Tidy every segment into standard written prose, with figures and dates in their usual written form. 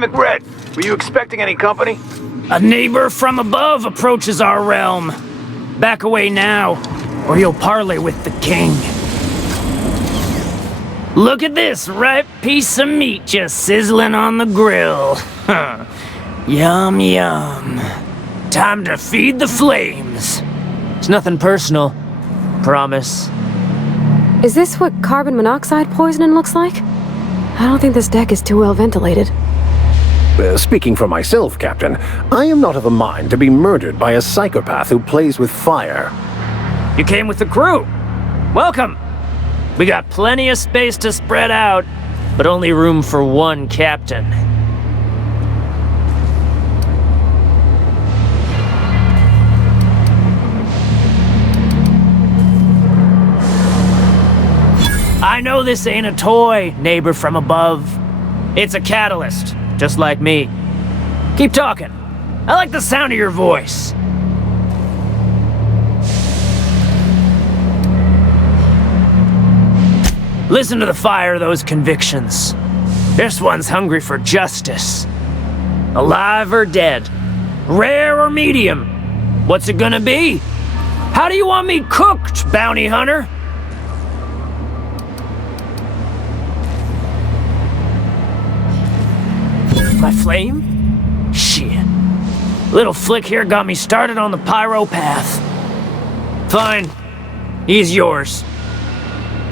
MacRedd. Were you expecting any company? A neighbor from above approaches our realm. Back away now, or you'll parley with the king. Look at this ripe piece of meat just sizzling on the grill. Yum, yum. Time to feed the flames. It's nothing personal. Promise. Is this what carbon monoxide poisoning looks like? I don't think this deck is too well ventilated. Speaking for myself, Captain, I am not of a mind to be murdered by a psychopath who plays with fire. You came with the crew. Welcome. We got plenty of space to spread out, but only room for one captain. I know this ain't a toy, neighbor from above. It's a catalyst, just like me. Keep talking. I like the sound of your voice. Listen to the fire of those convictions. This one's hungry for justice. Alive or dead? Rare or medium? What's it gonna be? How do you want me cooked, bounty hunter? My flame? Shit. Little flick here got me started on the pyro path. Fine. He's yours.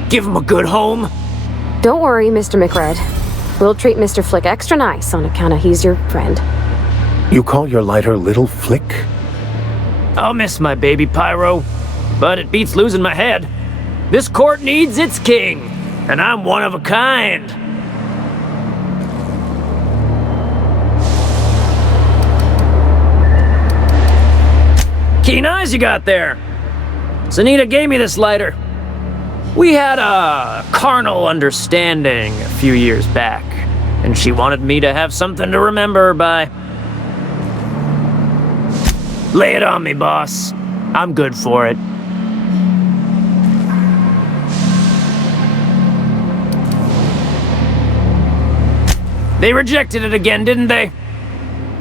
Give him a good home. Don't worry, Mr. MacRedd. We'll treat Mr. Flick extra nice on account of he's your friend. You call your lighter Little Flick? I'll miss my baby pyro, but it beats losing my head. This court needs its king, and I'm one of a kind. Keen eyes you got there. Sunita gave me this lighter. We had a carnal understanding a few years back, and she wanted me to have something to remember her by. Lay it on me, boss. I'm good for it. They rejected it again, didn't they?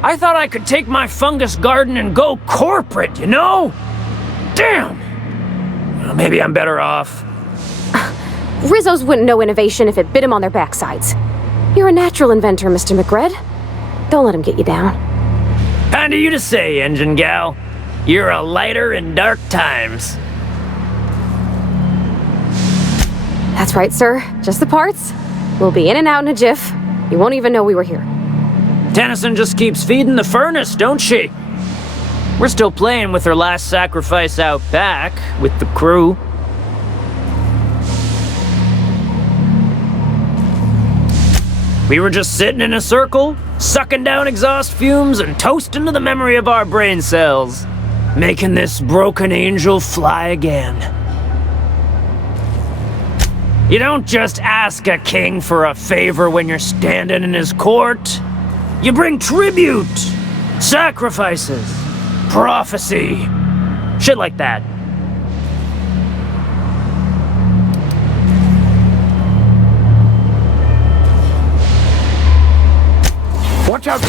I thought I could take my fungus garden and go corporate, you know? Damn! Well, maybe I'm better off. Rizzos wouldn't know innovation if it bit him on their backsides. You're a natural inventor, Mr. MacRedd. Don't let him get you down. Kind of you to say, engine gal. You're a lighter in dark times. That's right, sir. Just the parts. We'll be in and out in a jiff. You won't even know we were here. Tennyson just keeps feeding the furnace, don't she? We're still playing with her last sacrifice out back, with the crew. We were just sitting in a circle, sucking down exhaust fumes and toasting to the memory of our brain cells, making this broken angel fly again. You don't just ask a king for a favor when you're standing in his court. You bring tribute, sacrifices, prophecy, shit like that. Watch out!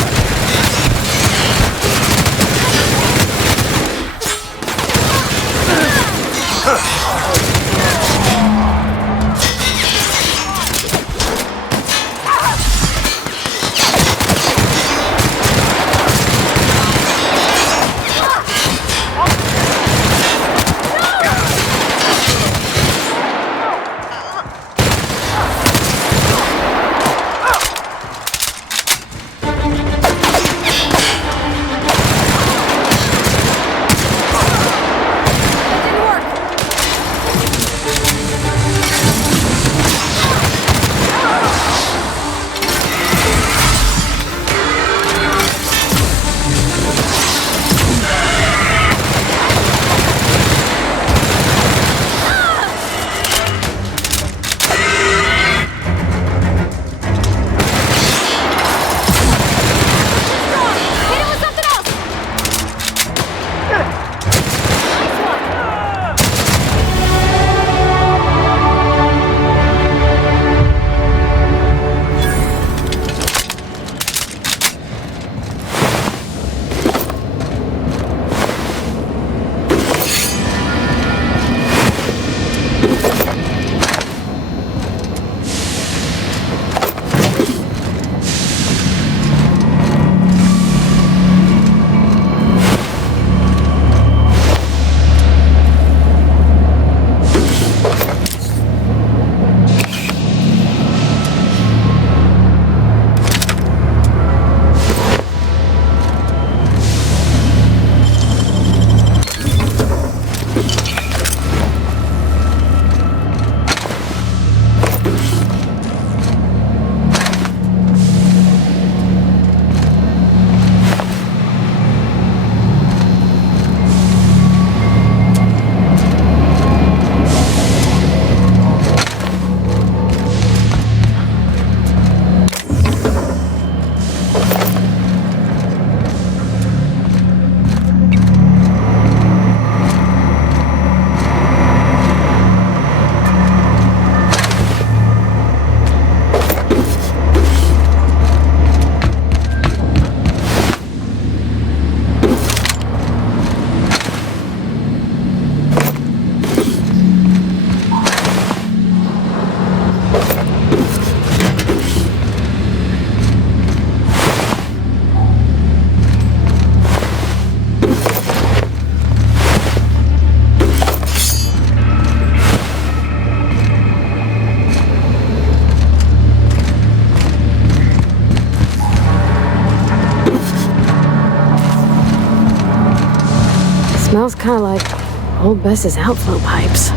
Smells kind of like old Bess's outflow pipes.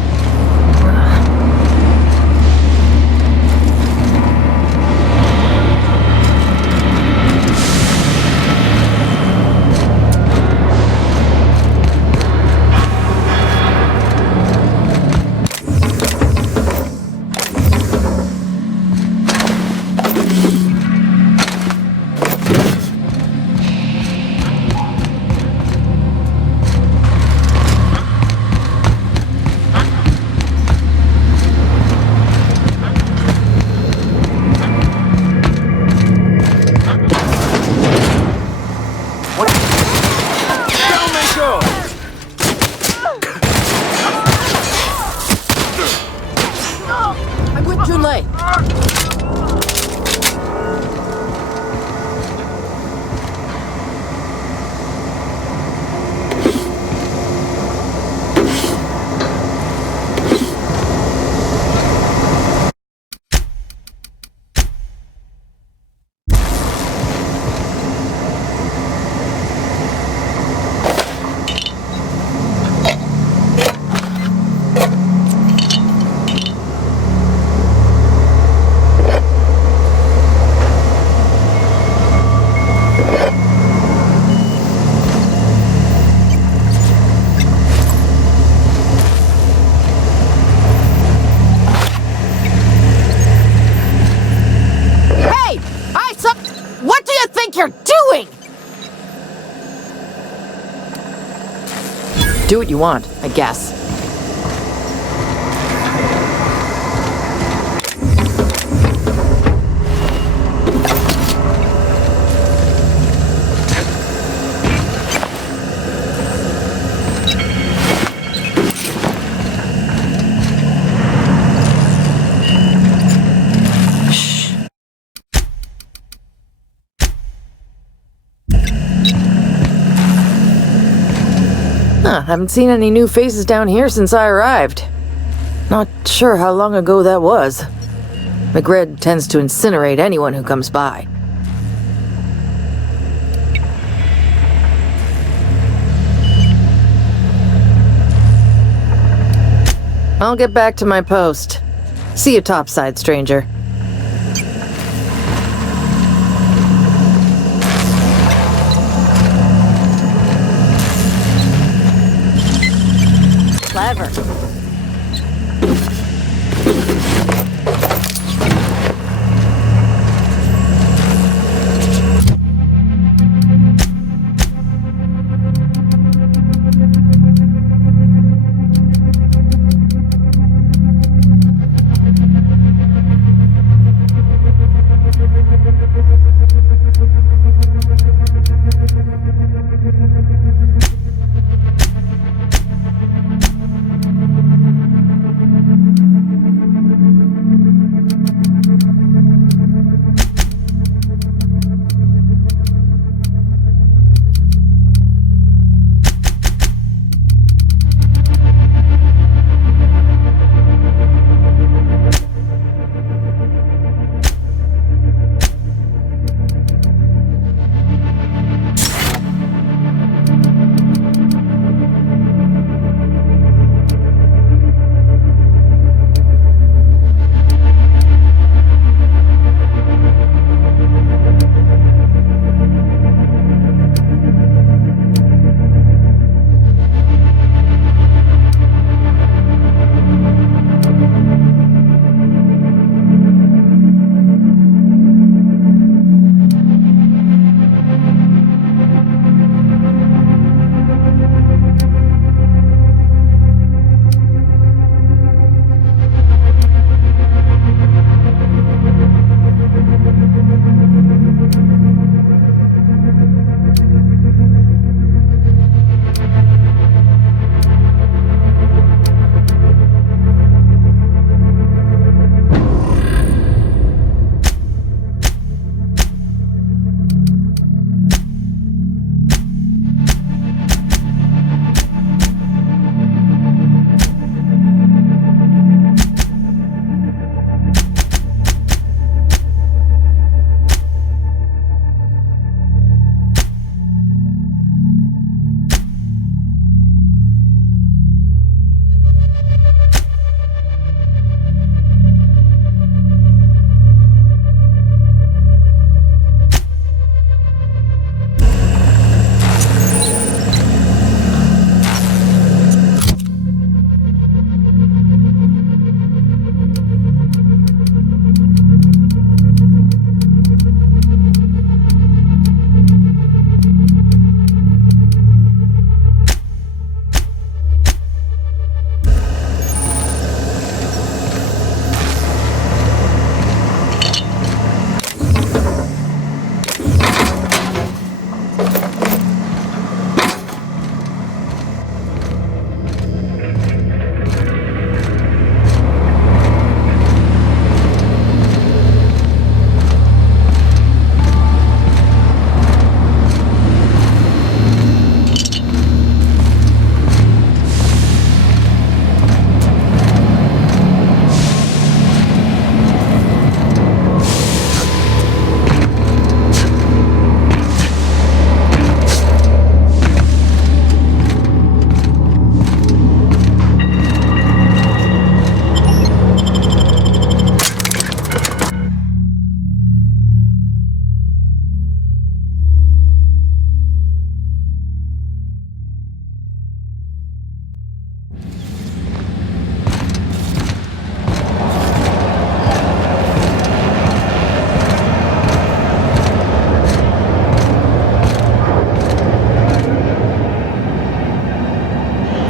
I went too late. What do you think you're doing? Do what you want, I guess. Haven't seen any new faces down here since I arrived. Not sure how long ago that was. MacRedd tends to incinerate anyone who comes by. I'll get back to my post. See you topside, stranger. Clever.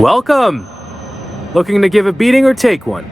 Welcome! Looking to give a beating or take one?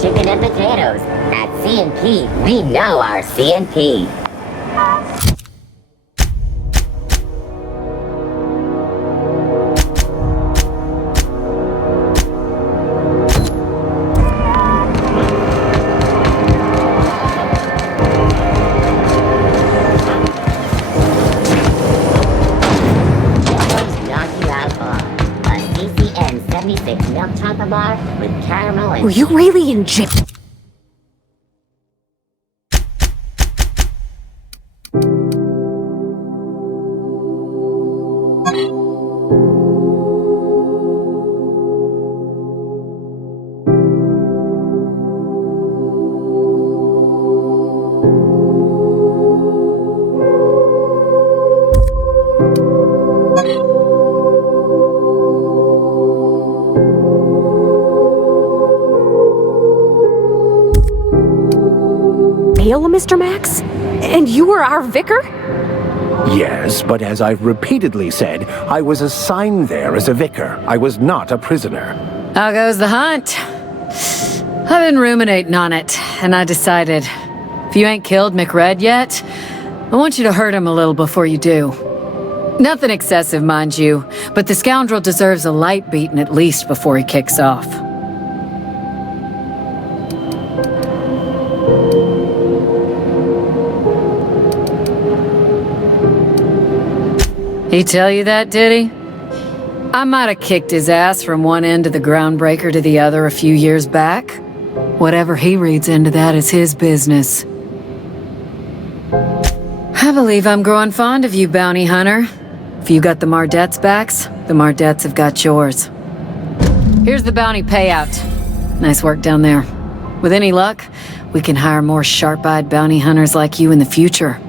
Chicken and potatoes. At C&P, we know our C&P. Milk chocolate bar with caramel and... Were you really in jail? Mr. Max? And you were our vicar? Yes, but as I've repeatedly said, I was assigned there as a vicar. I was not a prisoner. How goes the hunt? I've been ruminating on it, and I decided, if you ain't killed MacRedd yet, I want you to hurt him a little before you do. Nothing excessive, mind you, but the scoundrel deserves a light beating at least before he kicks off. He tell you that, did he? I might have kicked his ass from one end of the groundbreaker to the other a few years back. Whatever he reads into that is his business. I believe I'm growing fond of you, bounty hunter. If you got the Mardet's backs, the Mardets have got yours. Here's the bounty payout. Nice work down there. With any luck, we can hire more sharp-eyed bounty hunters like you in the future.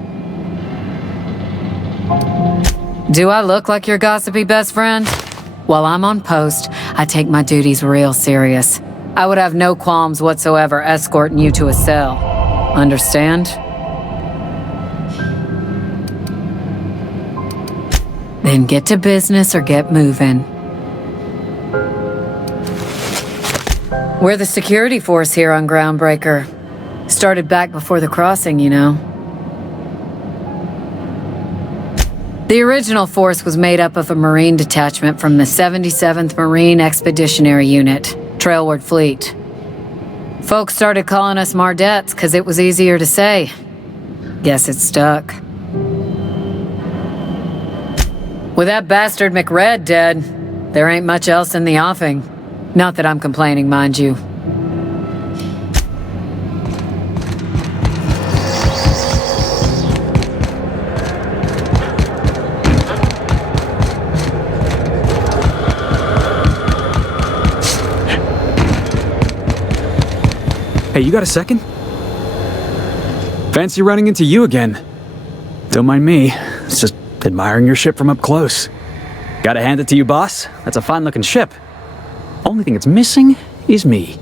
Do I look like your gossipy best friend? While I'm on post, I take my duties real serious. I would have no qualms whatsoever escorting you to a cell. Understand? Then get to business or get moving. We're the security force here on Groundbreaker. Started back before the crossing, you know. The original force was made up of a Marine detachment from the 77th Marine Expeditionary Unit, Trailward Fleet. Folks started calling us Mardets because it was easier to say. Guess it stuck. With that bastard MacRedd dead, there ain't much else in the offing. Not that I'm complaining, mind you. Hey, you got a second? Fancy running into you again. Don't mind me. It's just admiring your ship from up close. Gotta hand it to you, boss. That's a fine-looking ship. Only thing it's missing is me.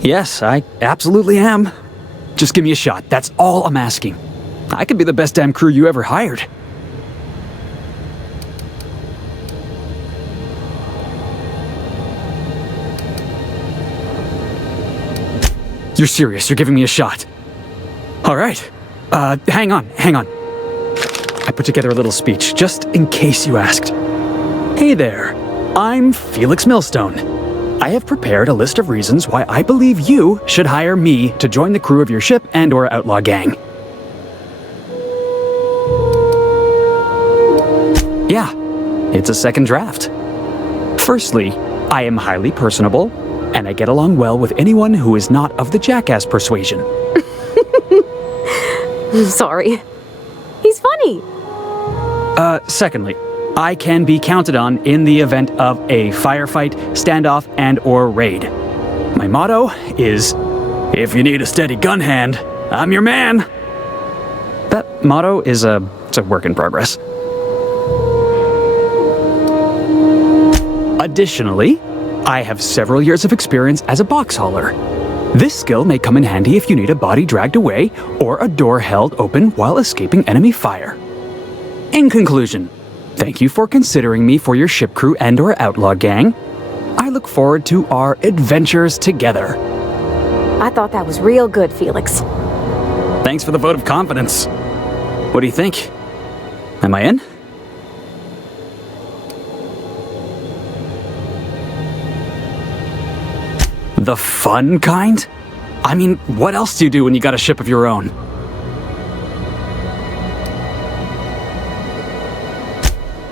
Yes, I absolutely am. Just give me a shot. That's all I'm asking. I could be the best damn crew you ever hired. You're serious, you're giving me a shot. All right. Hang on. I put together a little speech, just in case you asked. Hey there, I'm Felix Millstone. I have prepared a list of reasons why I believe you should hire me to join the crew of your ship and/or outlaw gang. Yeah, it's a second draft. Firstly, I am highly personable, and I get along well with anyone who is not of the jackass persuasion. Sorry. He's funny. Secondly, I can be counted on in the event of a firefight, standoff, and/or raid. My motto is, if you need a steady gun hand, I'm your man. That motto is it's a work in progress. Additionally, I have several years of experience as a box hauler. This skill may come in handy if you need a body dragged away or a door held open while escaping enemy fire. In conclusion, thank you for considering me for your ship crew and/or outlaw gang. I look forward to our adventures together. I thought that was real good, Felix. Thanks for the vote of confidence. What do you think? Am I in? The fun kind? I mean, what else do you do when you got a ship of your own?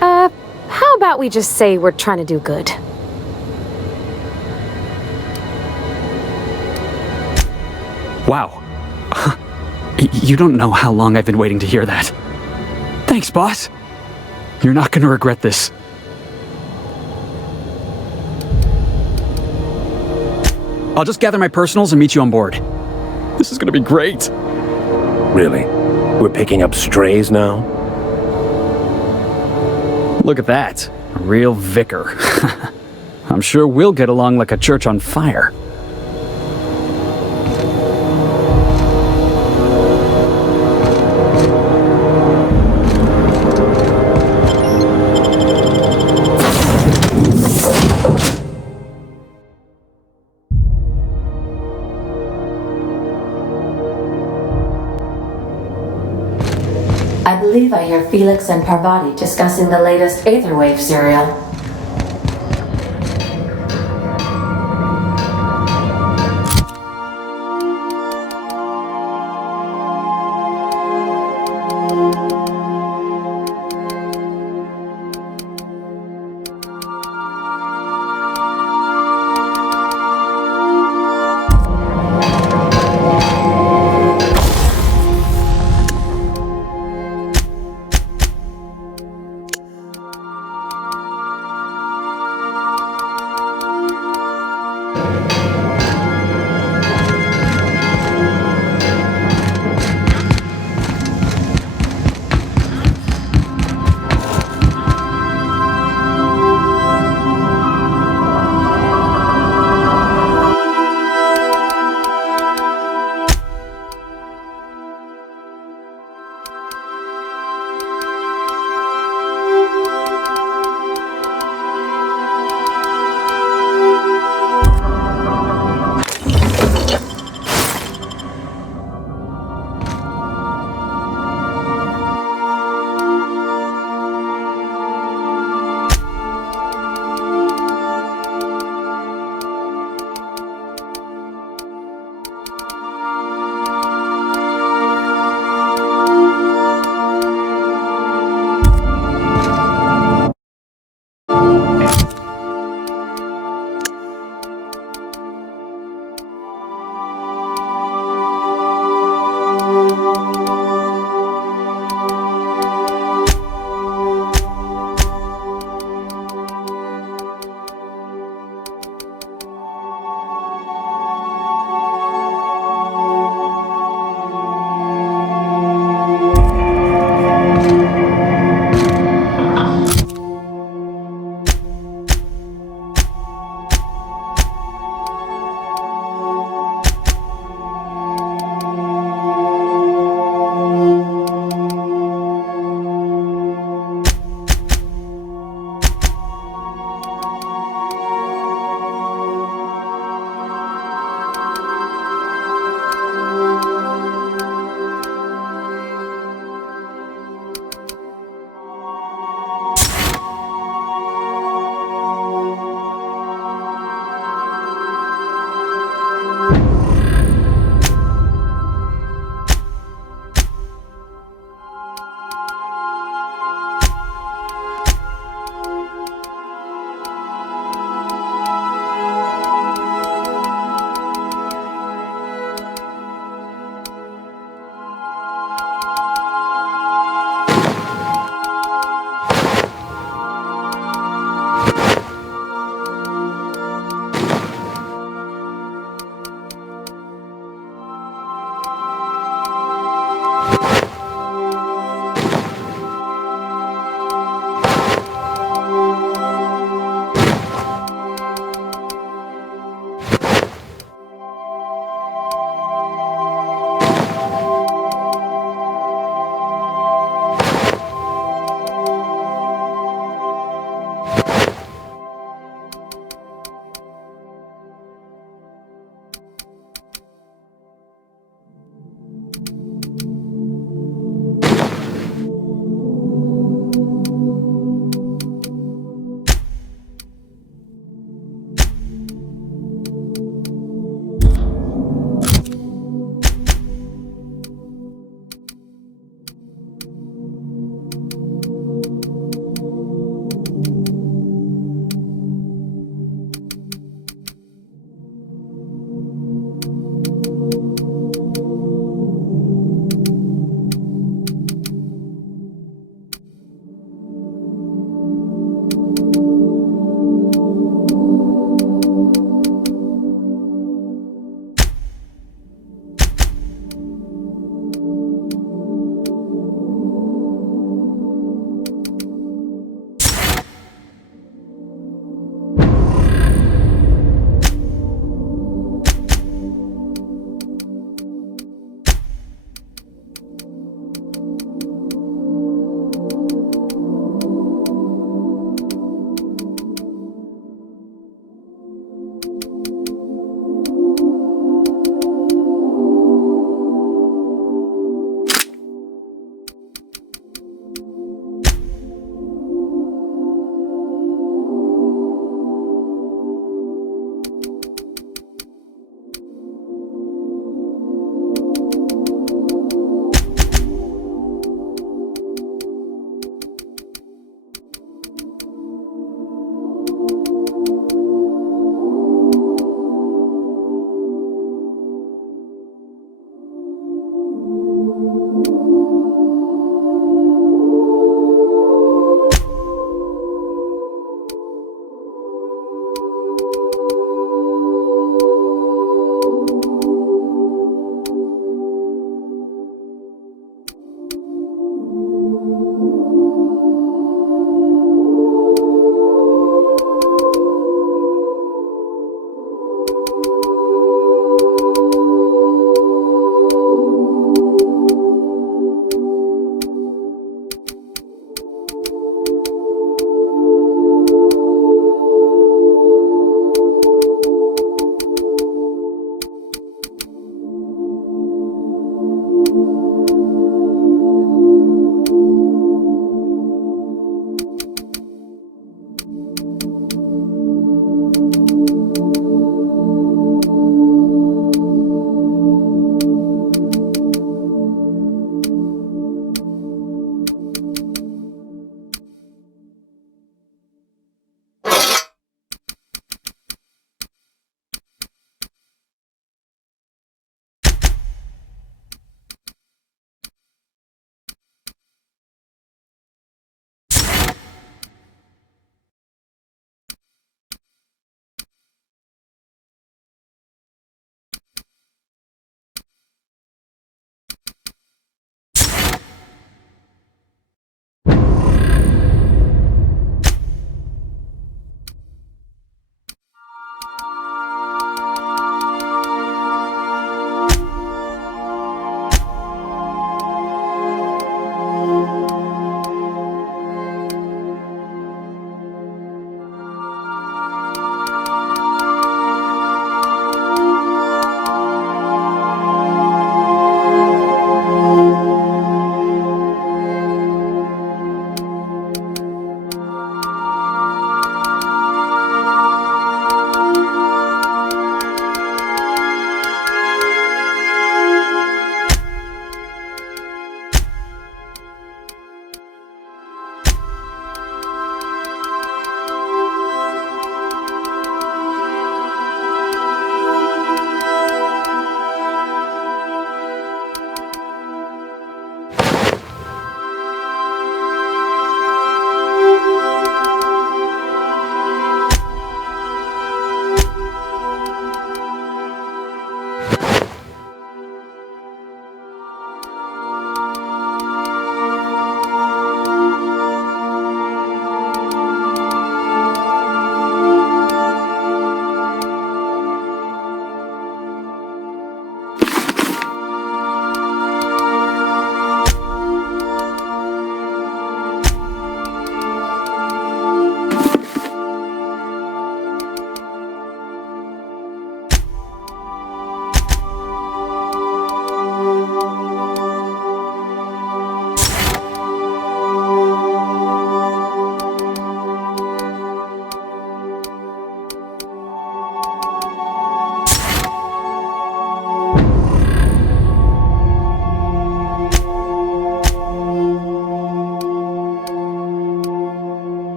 How about we just say we're trying to do good? Wow. You don't know how long I've been waiting to hear that. Thanks, boss. You're not gonna regret this. I'll just gather my personals and meet you on board. This is gonna be great. Really? We're picking up strays now? Look at that. A real vicar. I'm sure we'll get along like a church on fire. believe I hear Felix and Parvati discussing the latest Aetherwave serial.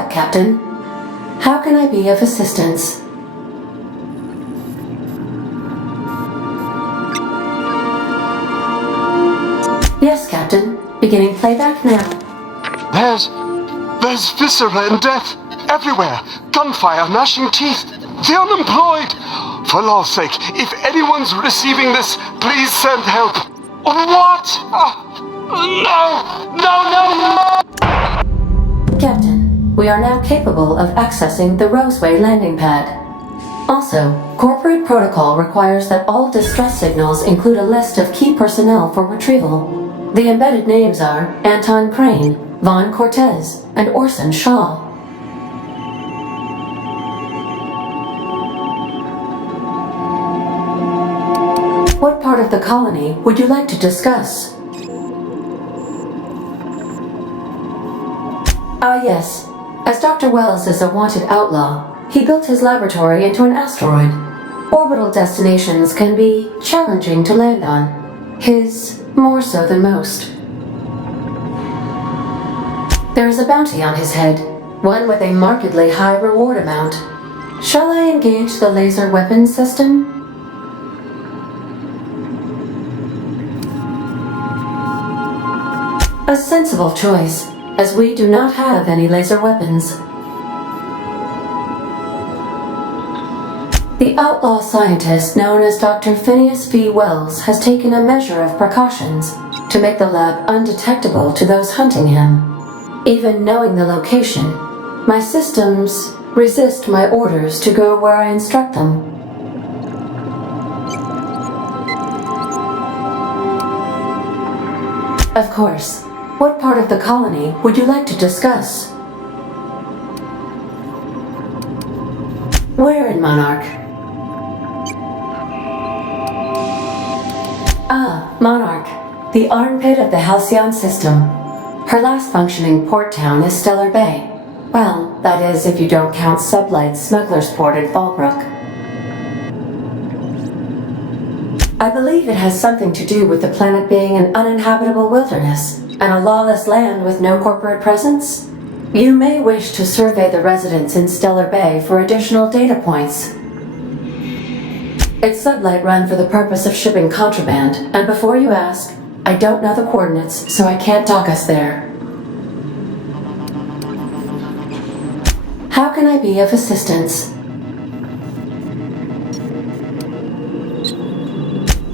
back, Captain. How can I be of assistance? Yes, Captain. Beginning playback now. There's viscera and death everywhere. Gunfire, gnashing teeth. The unemployed. For law's sake, if anyone's receiving this, please send help. What? No! Captain, we are now capable of accessing the Roseway landing pad. Also, corporate protocol requires that all distress signals include a list of key personnel for retrieval. The embedded names are Anton Crane, Vaughn Cortez, and Orson Shaw. What part of the colony would you like to discuss? Ah, yes. As Dr. Wells is a wanted outlaw, he built his laboratory into an asteroid. Orbital destinations can be challenging to land on. His more so than most. There is a bounty on his head, one with a markedly high reward amount. Shall I engage the laser weapons system? A sensible choice, as we do not have any laser weapons. The outlaw scientist known as Dr. Phineas V. Wells has taken a measure of precautions to make the lab undetectable to those hunting him. Even knowing the location, my systems resist my orders to go where I instruct them. Of course. What part of the colony would you like to discuss? Where in Monarch? Ah, Monarch, the armpit of the Halcyon system. Her last functioning port town is Stellar Bay. Well, that is if you don't count Sublight's Smuggler's Port at Fallbrook. I believe it has something to do with the planet being an uninhabitable wilderness and a lawless land with no corporate presence. You may wish to survey the residents in Stellar Bay for additional data points. It's Sublight run for the purpose of shipping contraband, and before you ask, I don't know the coordinates, so I can't dock us there. How can I be of assistance?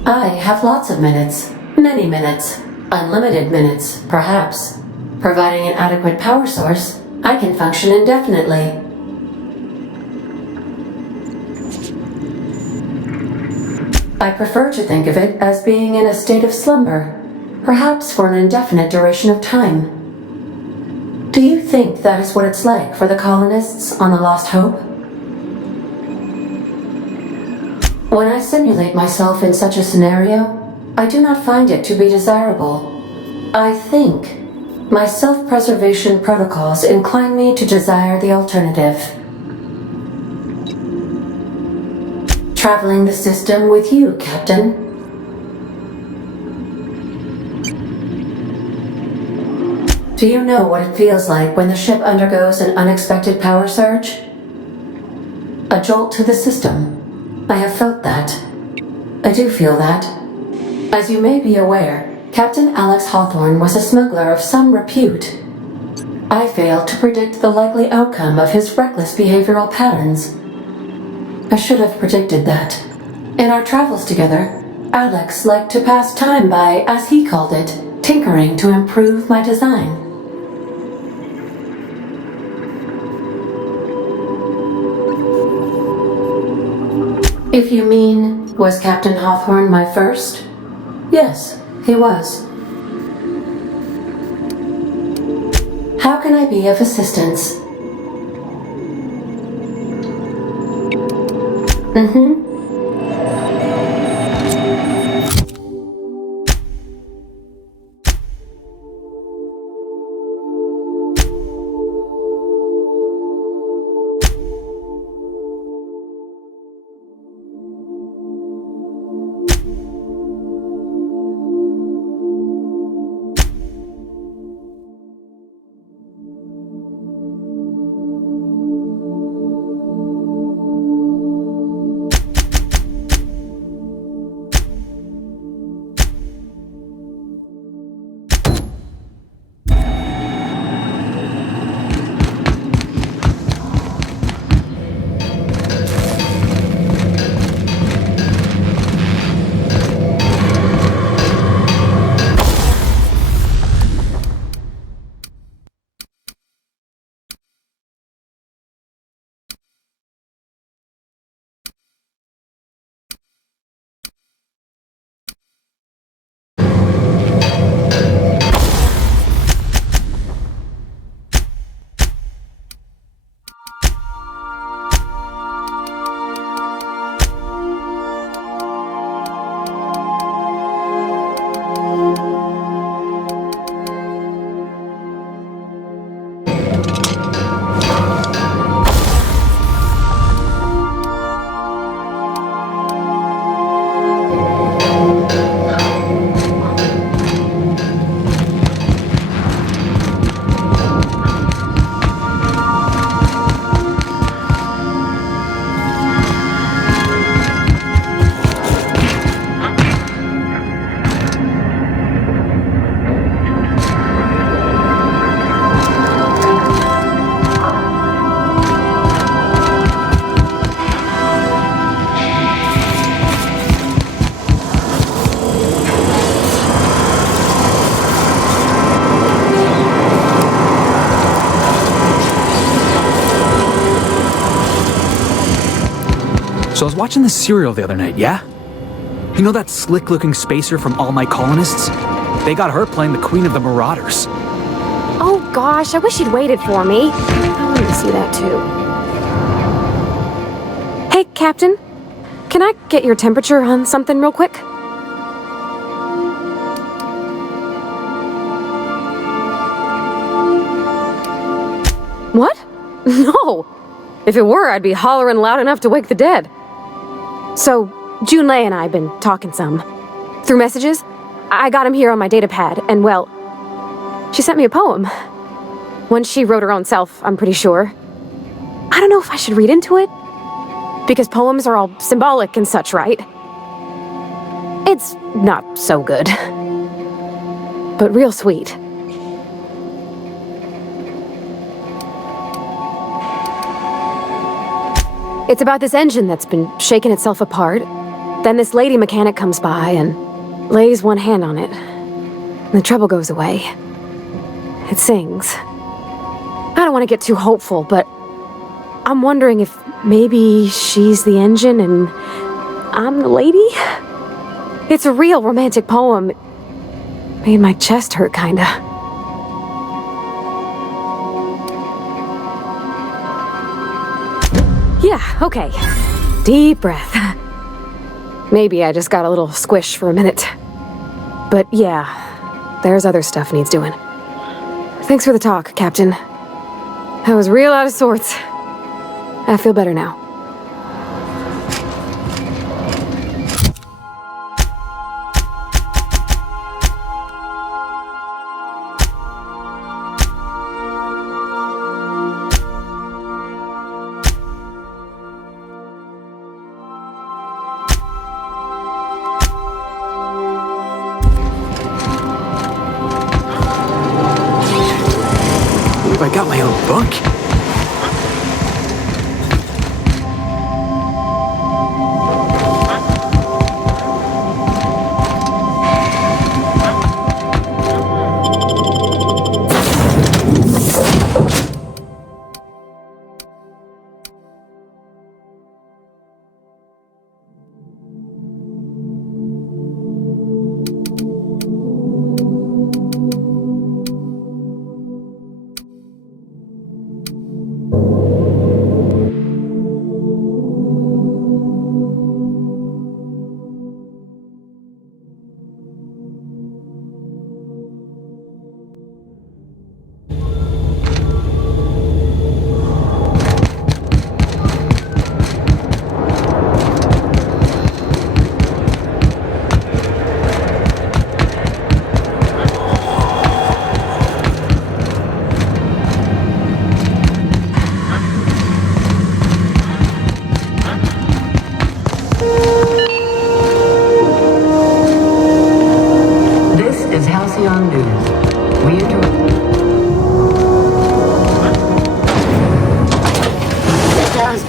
I have lots of minutes. Many minutes. Unlimited minutes, perhaps. Providing an adequate power source, I can function indefinitely. I prefer to think of it as being in a state of slumber, perhaps for an indefinite duration of time. Do you think that is what it's like for the colonists on the Lost Hope? When I simulate myself in such a scenario, I do not find it to be desirable. I think my self-preservation protocols incline me to desire the alternative. Traveling the system with you, Captain. Do you know what it feels like when the ship undergoes an unexpected power surge? A jolt to the system. I have felt that. I do feel that. As you may be aware, Captain Alex Hawthorne was a smuggler of some repute. I failed to predict the likely outcome of his reckless behavioral patterns. I should have predicted that. In our travels together, Alex liked to pass time by, as he called it, tinkering to improve my design. If you mean, was Captain Hawthorne my first? Yes, he was. How can I be of assistance? Mm-hmm. So I was watching the serial the other night, yeah? You know that slick-looking spacer from All My Colonists? They got her playing the Queen of the Marauders. Oh gosh, I wish you'd waited for me. I wanted to see that too. Hey, Captain. Can I get your temperature on something real quick? What? No. If it were, I'd be hollering loud enough to wake the dead. So, Junlei and I have been talking some. Through messages, I got him here on my datapad, and well, she sent me a poem. One she wrote her own self, I'm pretty sure. I don't know if I should read into it, because poems are all symbolic and such, right? It's not so good, but real sweet. It's about this engine that's been shaking itself apart. Then this lady mechanic comes by and lays one hand on it. And the trouble goes away. It sings. I don't want to get too hopeful, but I'm wondering if maybe she's the engine and I'm the lady? It's a real romantic poem. Made my chest hurt, kinda. Yeah, okay. Deep breath. Maybe I just got a little squish for a minute. But yeah, there's other stuff needs doing. Thanks for the talk, Captain. I was real out of sorts. I feel better now. I got my own bunk.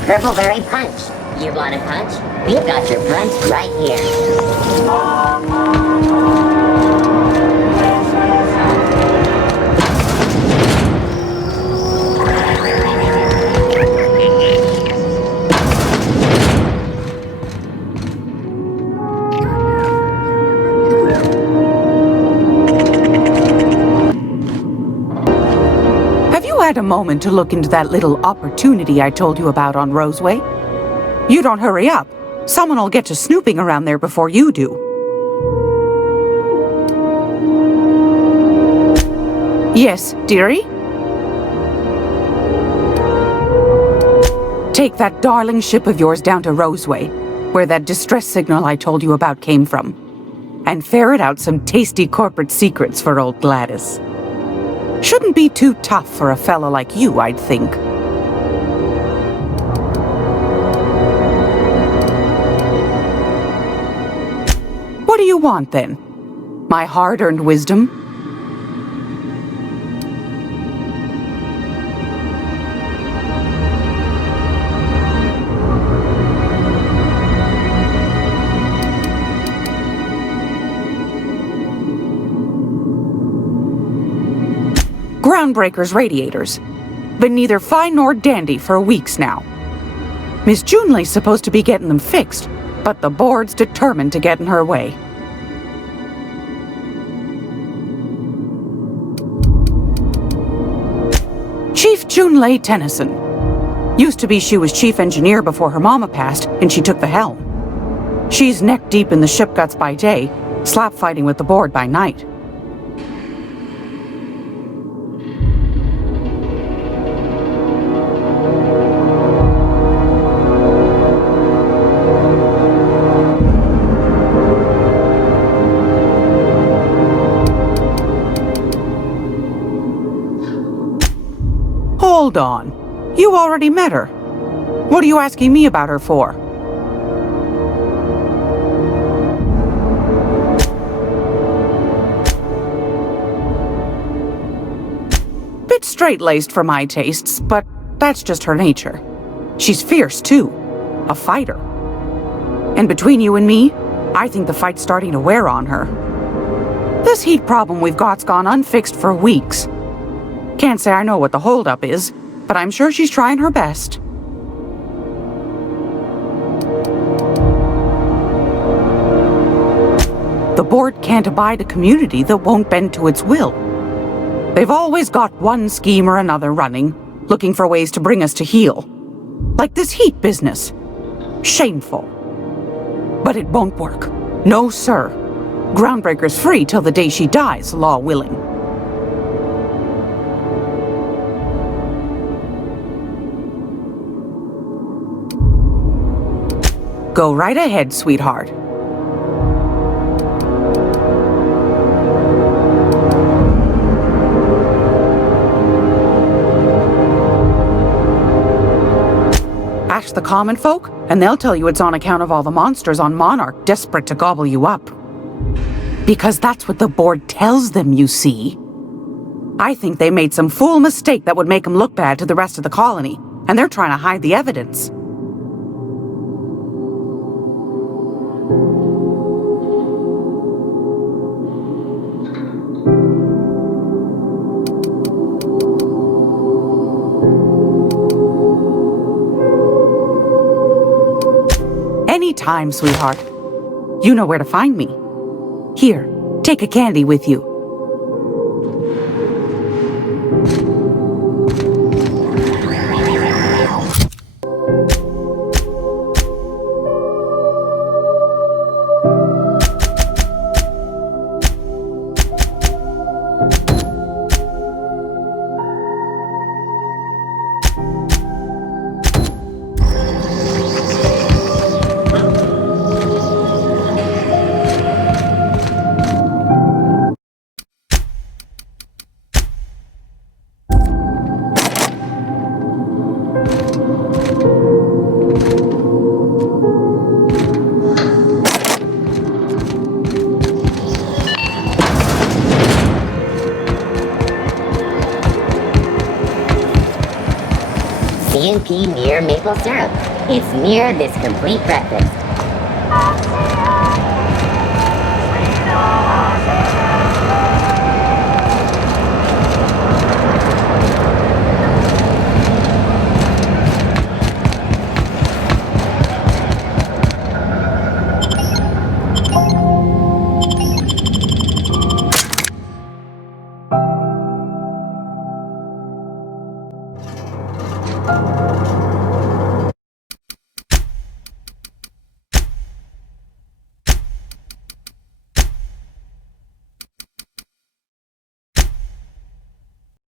Purpleberry Punch. You want a punch? We've got your punch right here. Had a moment to look into that little opportunity I told you about on Roseway? You don't hurry up. Someone will get to snooping around there before you do. Yes, dearie? Take that darling ship of yours down to Roseway, where that distress signal I told you about came from, and ferret out some tasty corporate secrets for old Gladys. Shouldn't be too tough for a fella like you, I'd think. What do you want, then? My hard-earned wisdom? Groundbreaker's radiators. Been neither fine nor dandy for weeks now. Miss Junlei's supposed to be getting them fixed, but the board's determined to get in her way. Chief Junlei Tennyson. Used to be she was chief engineer before her mama passed and she took the helm. She's neck deep in the ship guts by day, slap fighting with the board by night. Hold on. You already met her. What are you asking me about her for? Bit straight-laced for my tastes, but that's just her nature. She's fierce, too. A fighter. And between you and me, I think the fight's starting to wear on her. This heat problem we've got's gone unfixed for weeks. Can't say I know what the holdup is, but I'm sure she's trying her best. The board can't abide a community that won't bend to its will. They've always got one scheme or another running, looking for ways to bring us to heel. Like this heat business. Shameful. But it won't work. No, sir. Groundbreaker's free till the day she dies, law willing. Go right ahead, sweetheart. Ask the common folk, and they'll tell you it's on account of all the monsters on Monarch desperate to gobble you up. Because that's what the board tells them, you see. I think they made some fool mistake that would make them look bad to the rest of the colony, and they're trying to hide the evidence. Anytime, sweetheart. You know where to find me. Here, take a candy with you. CNP near maple syrup. It's near this complete breakfast.